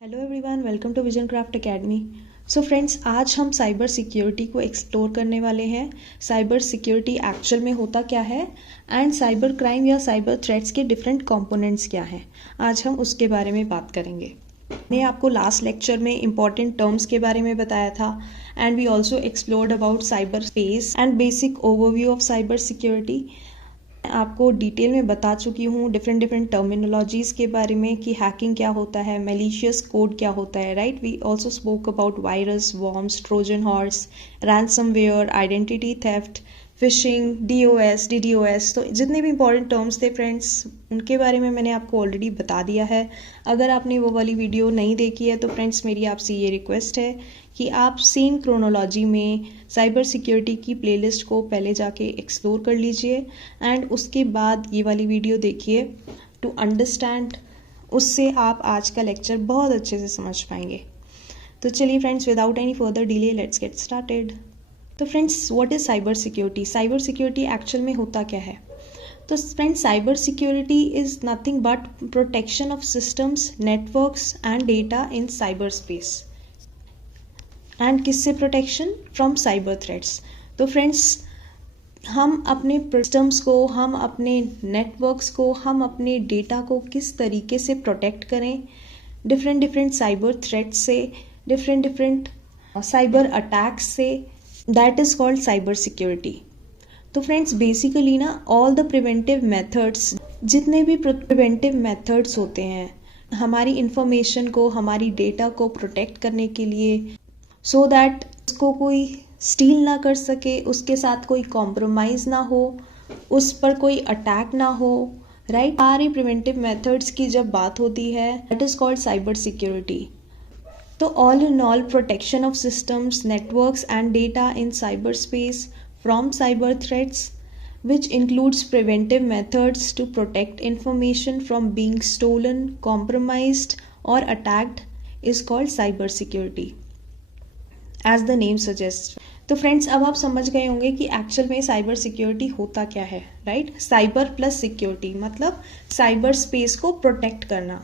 Hello everyone, welcome to vision craft academy. So friends, आज हम cyber security को explore करने वाले हैं। साइबर सिक्योरिटी एक्चुअल में होता क्या है एंड साइबर क्राइम या साइबर थ्रेट्स के डिफरेंट कंपोनेंट्स क्या हैं, आज हम उसके बारे में बात करेंगे। मैंने आपको लास्ट लेक्चर में इंपॉर्टेंट टर्म्स के बारे में बताया था and we also explored about cyber space and basic overview of cyber security. आपको डिटेल में बता चुकी हूँ डिफरेंट टर्मिनोलॉजीज़ के बारे में कि हैकिंग क्या होता है, मैलिशियस कोड क्या होता है, right. We also spoke about virus, worms, Trojan horse, ransomware, identity theft, phishing, DOS, DDOS. तो जितने भी इंपॉर्टेंट टर्म्स थे फ्रेंड्स, उनके बारे में मैंने आपको ऑलरेडी बता दिया है। अगर आपने वो वाली वीडियो नहीं देखी है तो फ्रेंड्स, मेरी आपसे ये रिक्वेस्ट है कि आप सेम क्रोनोलॉजी में साइबर सिक्योरिटी की प्लेलिस्ट को पहले जाके एक्सप्लोर कर लीजिए एंड उसके बाद ये वाली वीडियो देखिए टू अंडरस्टैंड। उससे आप आज का लेक्चर बहुत अच्छे से समझ पाएंगे। तो चलिए friends, without any further delay let's get started. तो friends, what is cyber security? Cyber security actual में होता क्या है? तो friends, cyber security is nothing but protection of systems, networks and data in cyber space. And किससे protection? From cyber threats. तो friends, हम अपने सिस्टम्स को, हम अपने नेटवर्क्स को, हम अपने डेटा को किस तरीके से प्रोटेक्ट करें डिफरेंट साइबर थ्रेट्स से, डिफरेंट साइबर अटैक्स से, that is called cyber security. तो फ्रेंड्स, बेसिकली ना ऑल द प्रिवेंटिव मेथड्स, जितने भी प्रिवेंटिव मेथड्स होते हैं हमारी इंफॉर्मेशन को, हमारी डेटा को प्रोटेक्ट करने के लिए, सो दैट उसको कोई स्टील ना कर सके, उसके साथ कोई कॉम्प्रोमाइज़ ना हो, उस पर कोई अटैक ना हो, राइट। सारे प्रिवेंटिव मेथड्स की जब बात होती है that is called cyber security. तो all in all, protection of systems, networks and data in cyber space from cyber threats, which includes preventive methods to protect information from being stolen, compromised or attacked, is called cyber security as the name suggests। तो friends, अब आप समझ गए होंगे कि actual में cyber security होता क्या है, राइट। साइबर प्लस सिक्योरिटी मतलब साइबर स्पेस को प्रोटेक्ट करना,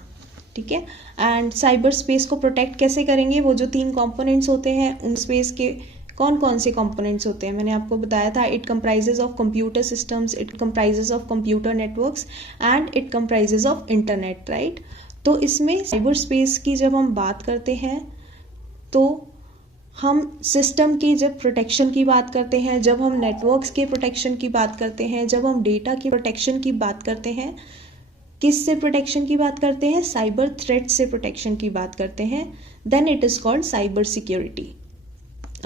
ठीक है। एंड साइबर स्पेस को प्रोटेक्ट कैसे करेंगे? वो जो 3 कंपोनेंट्स होते हैं, उन स्पेस के कौन कौन से कंपोनेंट्स होते हैं मैंने आपको बताया था। It comprises of computer systems, it comprises of computer networks and it comprises of internet, right. तो इसमें साइबर स्पेस की जब हम बात करते हैं तो हम सिस्टम की जब प्रोटेक्शन की बात करते हैं, जब हम नेटवर्क्स के प्रोटेक्शन की बात करते हैं, जब हम डेटा की प्रोटेक्शन की बात करते हैं, किससे प्रोटेक्शन की बात करते हैं? साइबर थ्रेट से प्रोटेक्शन की बात करते हैं, then it is called cyber security,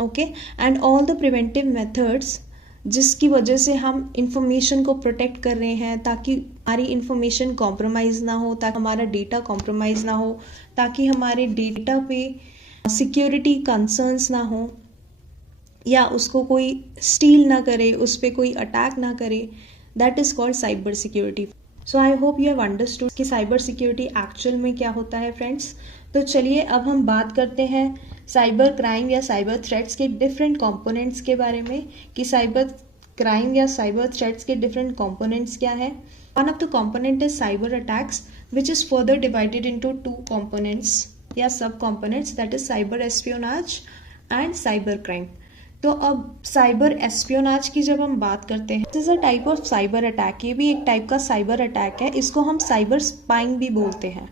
okay. And all the preventive methods जिसकी वजह से हम इंफॉर्मेशन को प्रोटेक्ट कर रहे हैं ताकि हमारी इंफॉर्मेशन कॉम्प्रोमाइज़ ना हो, ताकि हमारा डेटा कॉम्प्रोमाइज़ ना हो, ताकि हमारे डेटा पे सिक्योरिटी कंसर्न्स ना हो या उसको कोई स्टील ना करे, उस पर कोई अटैक ना करे, that is called cyber security. So I hope you have understood कि साइबर सिक्योरिटी एक्चुअल में क्या होता है फ्रेंड्स। तो चलिए अब हम बात करते हैं साइबर क्राइम या साइबर थ्रेट्स के डिफरेंट कंपोनेंट्स के बारे में कि साइबर क्राइम या साइबर थ्रेट्स के डिफरेंट कंपोनेंट्स क्या है। One of the component is cyber attacks which is further divided into 2 components या सब components, that is cyber espionage and cyber crime. तो अब साइबर एस्पियोनाज की जब हम बात करते हैं, this is a type of cyber attack. ये भी एक टाइप का साइबर अटैक है, इसको हम साइबर स्पाइंग भी बोलते हैं।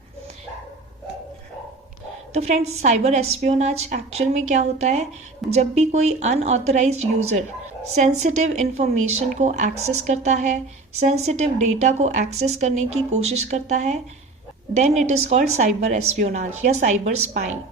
तो फ्रेंड्स, साइबर एस्पियोनाज एक्चुअल में क्या होता है? जब भी कोई अनऑथराइज्ड यूज़र सेंसिटिव इंफॉर्मेशन को एक्सेस करता है, सेंसिटिव डेटा को एक्सेस करने की कोशिश करता है, then it is called cyber espionage या साइबर स्पाइंग।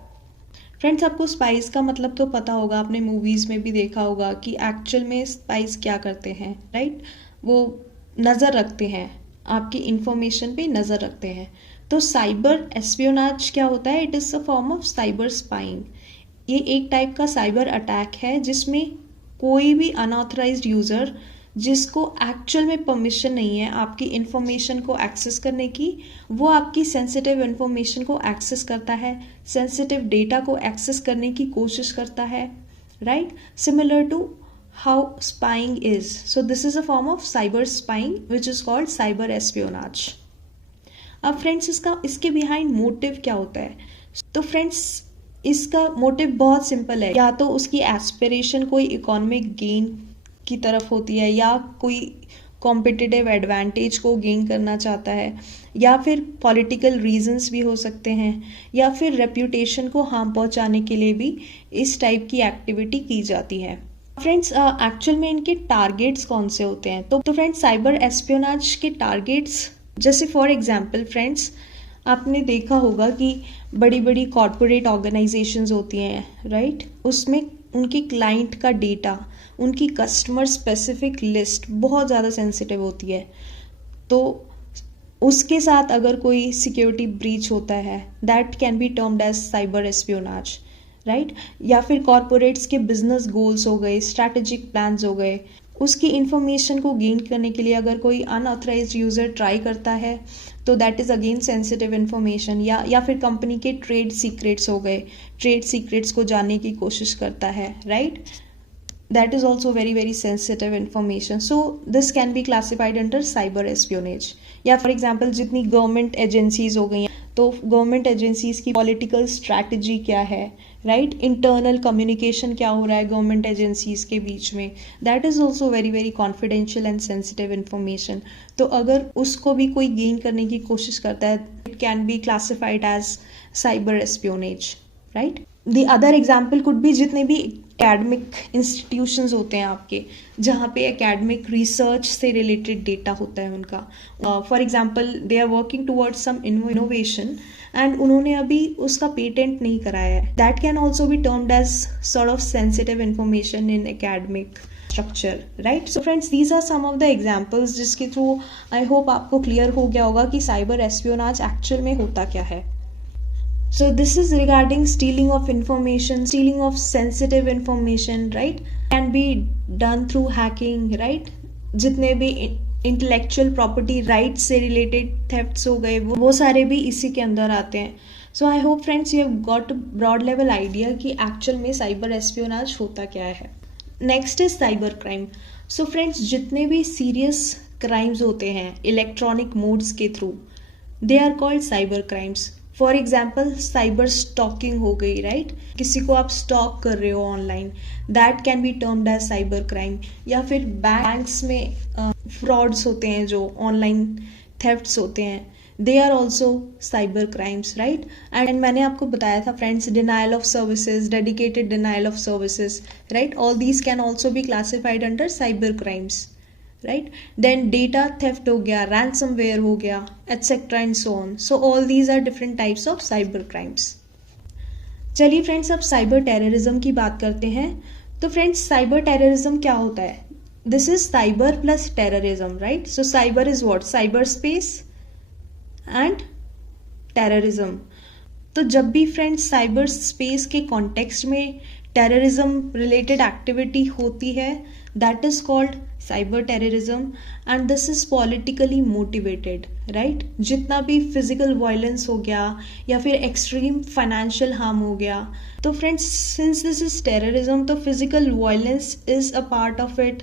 फ्रेंड्स, आपको स्पाइस का मतलब तो पता होगा, आपने मूवीज़ में भी देखा होगा कि एक्चुअल में स्पाइस क्या करते हैं, राइट। वो नज़र रखते हैं, आपकी इंफॉर्मेशन पे नज़र रखते हैं। तो साइबर एस्पियोनाज क्या होता है? It is a form of cyber spying. ये एक टाइप का साइबर अटैक है जिसमें कोई भी अनऑथराइज्ड यूज़र जिसको एक्चुअल में परमिशन नहीं है आपकी इंफॉर्मेशन को एक्सेस करने की, वो आपकी सेंसिटिव इंफॉर्मेशन को एक्सेस करता है, सेंसिटिव डेटा को एक्सेस करने की कोशिश करता है, right. Similar to how spying is, so this is a form of cyber spying which is called cyber espionage. अब फ्रेंड्स इसके बिहाइंड मोटिव क्या होता है? तो फ्रेंड्स इसका मोटिव बहुत सिंपल है, या तो उसकी एस्पिरेशन कोई इकोनॉमिक गेन की तरफ होती है, या कोई कॉम्पिटिटिव एडवांटेज को गेन करना चाहता है, या फिर पॉलिटिकल रीजंस भी हो सकते हैं, या फिर रेप्यूटेशन को हार्म पहुंचाने के लिए भी इस टाइप की एक्टिविटी की जाती है। फ्रेंड्स एक्चुअल में इनके टारगेट्स कौन से होते हैं? तो फ्रेंड्स साइबर एस्पियोनाज के टारगेट्स, जैसे फॉर एग्जांपल फ्रेंड्स आपने देखा होगा कि बड़ी बड़ी कॉरपोरेट ऑर्गेनाइजेशंस होती हैं, राइट? उसमें उनकी क्लाइंट का डेटा, उनकी कस्टमर स्पेसिफिक लिस्ट बहुत ज़्यादा सेंसिटिव होती है। तो उसके साथ अगर कोई सिक्योरिटी ब्रीच होता है, that can be termed as cyber espionage, right? या फिर कॉरपोरेट्स के बिजनेस गोल्स हो गए, स्ट्रैटेजिक प्लान्स हो गए, उसकी इंफॉर्मेशन को गेन करने के लिए अगर कोई अनऑथराइज्ड यूज़र ट्राई करता है तो that is again sensitive information. या फिर कंपनी के ट्रेड सीक्रेट्स हो गए, ट्रेड सीक्रेट्स को जानने की कोशिश करता है, right? That is also very very sensitive information. So this can be classified under cyber espionage. या फॉर एग्जाम्पल जितनी गवर्नमेंट एजेंसीज हो गई हैं, तो गवर्नमेंट एजेंसीज की पॉलिटिकल स्ट्रैटेजी क्या है, राइट? इंटरनल कम्युनिकेशन क्या हो रहा है गवर्नमेंट एजेंसीज के बीच में, that is also very very confidential and sensitive information. तो अगर उसको भी कोई गेन करने की कोशिश करता है, it can be classified as cyber espionage, right? The other example could be जितने भी एकेडमिक इंस्टीट्यूशंस होते हैं आपके, जहाँ पे एकेडमिक रिसर्च से रिलेटेड डेटा होता है उनका। For example they are working towards some innovation and उन्होंने अभी उसका पेटेंट नहीं कराया है, that can also be termed as sort of sensitive information in academic structure, right? So friends these are some of the examples जिसके through I hope आपको clear हो गया होगा कि साइबर एस्पियोनाज एक्चुअल में होता क्या है। So this is regarding stealing of information, stealing of sensitive information, right? Can be done through hacking, right? जितने भी intellectual property rights से related thefts हो गए, वो सारे भी इसी के अंदर आते हैं। So I hope friends you have got a broad level idea कि actual में cyber espionage होता क्या है। Next is cyber crime. So friends जितने भी serious crimes होते हैं electronic modes के through, they are called cyber crimes. For example cyber stalking हो गई, राइट? किसी को आप स्टॉक कर रहे हो online, that can be termed as cyber crime. या फिर बैंक्स में फ्रॉड्स होते हैं, जो ऑनलाइन थेफ्ट्स होते हैं, they are also cyber crimes, right? And मैंने आपको बताया था friends, denial of services, dedicated denial of services, right? All these can also be classified under cyber crimes, right? Then data theft हो गया, ransomware हो गया, etcetera and so on. So all these are different types of cyber crimes. चलिए friends अब cyber terrorism की बात करते हैं। तो फ्रेंड्स साइबर टेररिज्म क्या होता है? This is cyber plus terrorism, right? So cyber is what? Cyber space and terrorism. तो जब भी फ्रेंड्स साइबर स्पेस के कॉन्टेक्स्ट में टेररिज्म रिलेटेड एक्टिविटी होती है, that is called cyber terrorism and this is politically motivated, right? जितना भी physical violence हो गया या फिर एक्सट्रीम फाइनेंशियल हार्म हो गया, तो friends since this is terrorism, तो physical violence is a part of it.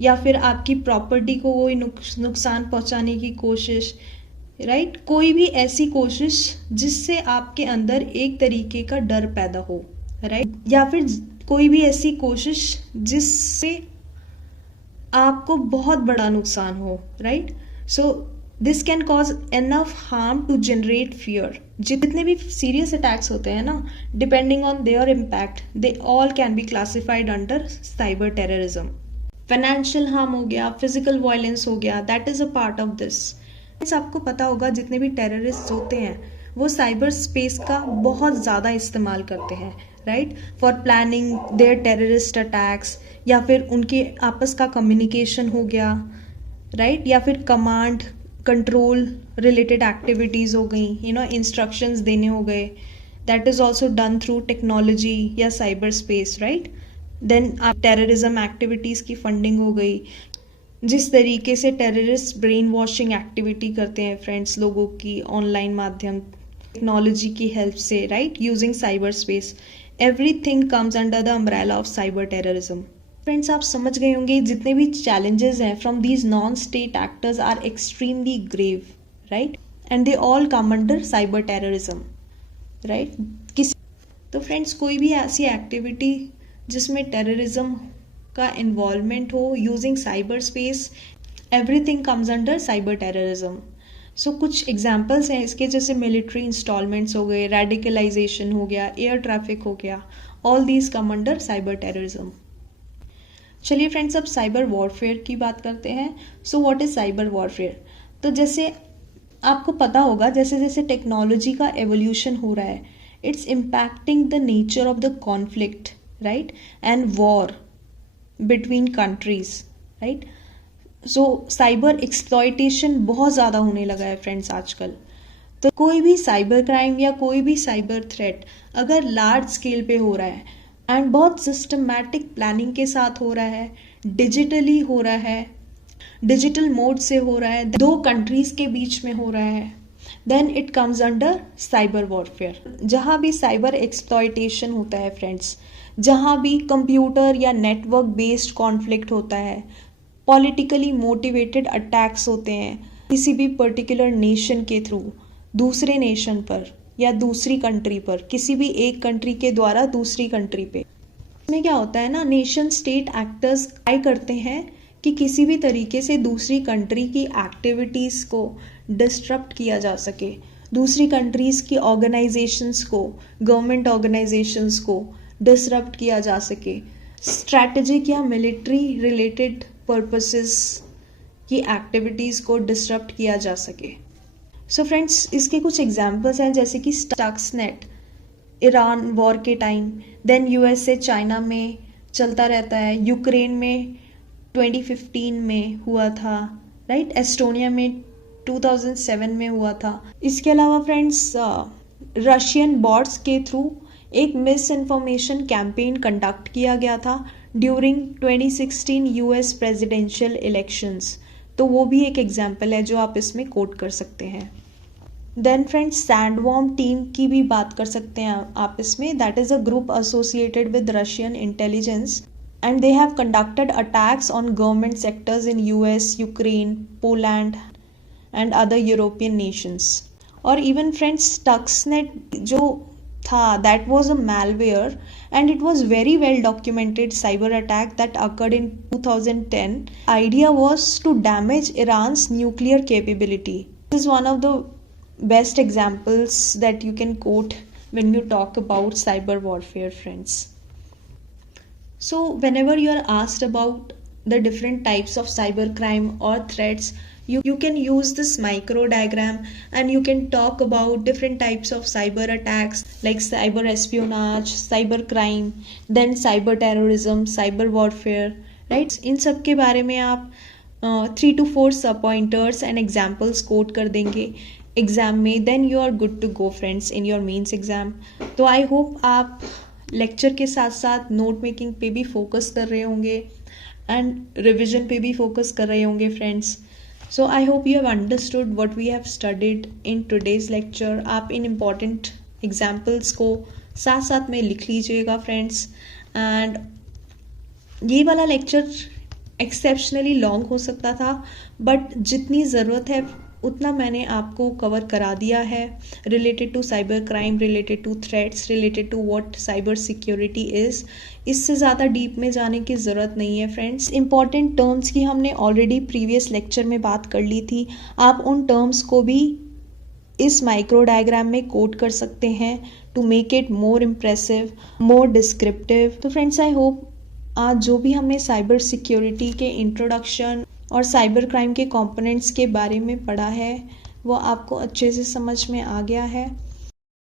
या फिर आपकी प्रॉपर्टी को कोई नुकसान पहुंचाने की कोशिश, राइट? कोई भी ऐसी कोशिश जिससे आपके अंदर एक तरीके का डर पैदा हो, राइट? या फिर कोई भी ऐसी कोशिश जिससे आपको बहुत बड़ा नुकसान हो, right? So this can cause enough harm to generate fear. जितने भी सीरियस अटैक्स होते हैं ना, depending on their impact, they all can be classified under cyber terrorism. Financial harm हो गया, फिजिकल वायलेंस हो गया, that is a part of this. आपको पता होगा जितने भी टेररिस्ट होते हैं वो साइबर स्पेस का बहुत ज़्यादा इस्तेमाल करते हैं, right? For planning their terrorist attacks, या फिर उनके आपस का कम्युनिकेशन हो गया, राइट? या फिर कमांड कंट्रोल रिलेटेड एक्टिविटीज़ हो गई, इंस्ट्रक्शंस देने हो गए, that is also done through technology या साइबर स्पेस, राइट? देन आप टेररिज्म एक्टिविटीज़ की फंडिंग हो गई। जिस तरीके से टेररिस्ट ब्रेन वॉशिंग एक्टिविटी करते हैं फ्रेंड्स लोगों की ऑनलाइन माध्यम, टेक्नोलॉजी की हेल्प से, right? Using cyber space, everything comes under the umbrella of cyber terrorism. Friends आप समझ गए होंगे जितने भी चैलेंजेस हैं from these non state actors are extremely grave, right? And they all come under cyber terrorism, right. किसी तो friends कोई भी ऐसी एक्टिविटी जिसमें टेररिज्म का इन्वॉल्वमेंट हो using cyber space, everything comes under cyber terrorism. So कुछ एग्जाम्पल्स हैं इसके, जैसे मिलिट्री इंस्टॉलमेंट्स हो गए, रेडिकलाइजेशन हो गया, एयर ट्रैफिक हो गया, all these come under cyber terrorism. चलिए फ्रेंड्स अब साइबर वॉरफेयर की बात करते हैं। So what is cyber warfare? तो जैसे आपको पता होगा, जैसे जैसे टेक्नोलॉजी का एवोल्यूशन हो रहा है, it's impacting the nature of the conflict, right, and war between countries, right. So cyber exploitation बहुत ज़्यादा होने लगा है फ्रेंड्स आजकल। तो कोई भी साइबर क्राइम या कोई भी साइबर थ्रेट अगर लार्ज स्केल पे हो रहा है एंड बहुत सिस्टमैटिक प्लानिंग के साथ हो रहा है, डिजिटली हो रहा है, डिजिटल मोड से हो रहा है, दो कंट्रीज के बीच में हो रहा है, then it comes under cyber warfare. जहाँ भी साइबर एक्सप्लॉयटेशन होता है फ्रेंड्स, जहाँ भी कंप्यूटर या नेटवर्क बेस्ड कॉन्फ्लिक्ट होता है, पॉलिटिकली मोटिवेटेड अटैक्स होते हैं किसी भी पर्टिकुलर नेशन के थ्रू दूसरे नेशन पर या दूसरी कंट्री पर, किसी भी एक कंट्री के द्वारा दूसरी कंट्री पे, इसमें क्या होता है ना, नेशन स्टेट एक्टर्स ट्राई करते हैं कि किसी भी तरीके से दूसरी कंट्री की एक्टिविटीज़ को डिस्टरप्ट किया जा सके, दूसरी कंट्रीज़ की ऑर्गेनाइजेशंस को, गवर्नमेंट ऑर्गेनाइजेशंस को डिसरप्ट किया जा सके, स्ट्रैटेजिक या मिलिट्री रिलेटेड पर्पसेस की एक्टिविटीज़ को डिसरप्ट किया जा सके। सो फ्रेंड्स इसके कुछ एग्जांपल्स हैं, जैसे कि स्टक्सनेट ईरान वॉर के टाइम, देन यूएसए चाइना में चलता रहता है, यूक्रेन में 2015 में हुआ था, राइट, एस्टोनिया में 2007 में हुआ था। इसके अलावा फ्रेंड्स रशियन बॉट्स के थ्रू एक मिस इन्फॉर्मेशन कैंपेन कंडक्ट किया गया था ड्यूरिंग 2016 यूएस प्रेसिडेंशियल इलेक्शंस, तो वो भी एक एग्जाम्पल है जो आप इसमें कोट कर सकते हैं। देन फ्रेंड्स सैंडवॉर्म टीम की भी बात कर सकते हैं आप इसमें, that is a group associated with Russian intelligence and they have conducted attacks on government sectors in US, Ukraine, Poland and other European Nations. और इवन फ्रेंड्स स्टक्सनेट जो था, that was a malware and it was very well documented cyber attack that occurred in 2010. Idea was to damage Iran's nuclear capability. This is one of the best examples that you can quote when you talk about cyber warfare, friends. So whenever you are asked about the different types of cyber crime or threats, you can use this micro diagram and you can talk about different types of cyber attacks like cyber espionage, cyber crime, then cyber terrorism, cyber warfare, right? इन सब के बारे में आप 3 to 4 सब pointers and examples coat कर देंगे exam में, then you are good to go friends in your mains exam. तो आई होप आप लेक्चर के साथ साथ नोट मेकिंग पे भी फोकस कर रहे होंगे एंड रिविजन पे भी फोकस कर रहे होंगे friends. So I hope you have understood what we have studied in today's lecture. आप इन important examples को साथ साथ में लिख लीजिएगा फ्रेंड्स। एंड ये वाला लेक्चर एक्सेप्शनली लॉन्ग हो सकता था, बट जितनी ज़रूरत है उतना मैंने आपको कवर करा दिया है related to cyber crime, related to threats, related to what cyber security is. इससे ज़्यादा डीप में जाने की ज़रूरत नहीं है फ्रेंड्स। इंपॉर्टेंट टर्म्स की हमने ऑलरेडी प्रीवियस लेक्चर में बात कर ली थी, आप उन टर्म्स को भी इस माइक्रो डायग्राम में कोट कर सकते हैं to make it more impressive, more descriptive. तो फ्रेंड्स आई होप आज जो भी हमने साइबर सिक्योरिटी के इंट्रोडक्शन और साइबर क्राइम के कंपोनेंट्स के बारे में पढ़ा है वो आपको अच्छे से समझ में आ गया है।